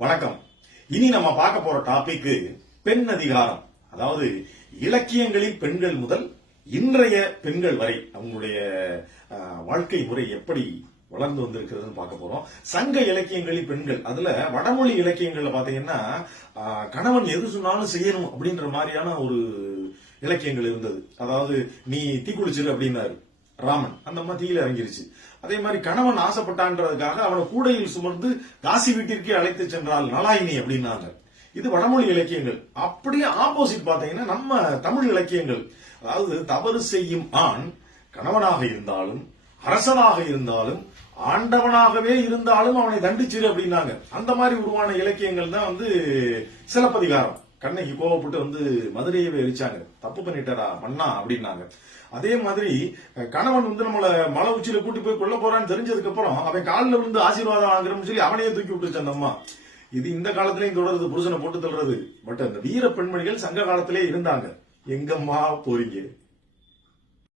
வணக்கம். இனி நம்ம பார்க்க போற டாபிக் பெண் அதிகாரம். அதாவது இலக்கியங்களில் பெண்கள் முதல் இன்றைய பெண்கள் வரை அவங்களுடைய வாழ்க்கை முறை எப்படி வளர்ந்து வந்திருக்கிறதுன்னு பார்க்க போறோம். சங்க இலக்கியங்களில் பெண்கள், அதுல வடமொழி இலக்கியங்கள்ல பாத்தீங்கன்னா கணவன் எது சொன்னாலும் செய்யணும் அப்படின்ற மாதிரியான ஒரு இலக்கியங்கள் இருந்தது. அதாவது நீ தீக்குளிச்சிரு அப்படின்னாரு ராமன், அந்த அம்மா தீயில இறங்கிருச்சு. அதே மாதிரி கணவன் ஆசைப்பட்டான்றதுக்காக அவனை கூடையில் சுமர்ந்து காசி வீட்டிற்கே அழைத்து சென்றால் நலாயினி அப்படின்னாங்க. இது வடமொழி இலக்கியங்கள். அப்படியே ஆப்போசிட் பாத்தீங்கன்னா நம்ம தமிழ் இலக்கியங்கள், அதாவது தவறு செய்யும் ஆண் கணவனாக இருந்தாலும் அரசனாக இருந்தாலும் ஆண்டவனாகவே இருந்தாலும் அவனை தண்டிச்சிரு அப்படின்னாங்க. அந்த மாதிரி உருவான இலக்கியங்கள் தான் சிலப்பதிகாரம். கண்ணகி கோவப்பட்டு மதுரையவே எரிச்சாங்க, தப்பு பண்ணிட்டாரா மன்னா அப்படின்னாங்க. அதே மாதிரி கணவன் நம்மள மலை உச்சியில கூட்டி போய் கொல்ல போறான்னு தெரிஞ்சதுக்கு அப்புறம் அவன் காலில் விழுந்து ஆசீர்வாதம் வாங்குறோம்னு சொல்லி அவனையே தூக்கி விட்டுருச்சு அந்த அம்மா. இது இந்த காலத்திலயும் தொடருது, புருஷனை போட்டு தள்ளுறது. பட் அந்த வீர பெண்மணிகள் சங்க காலத்திலே இருந்தாங்க. எங்கம்மா போறீங்க?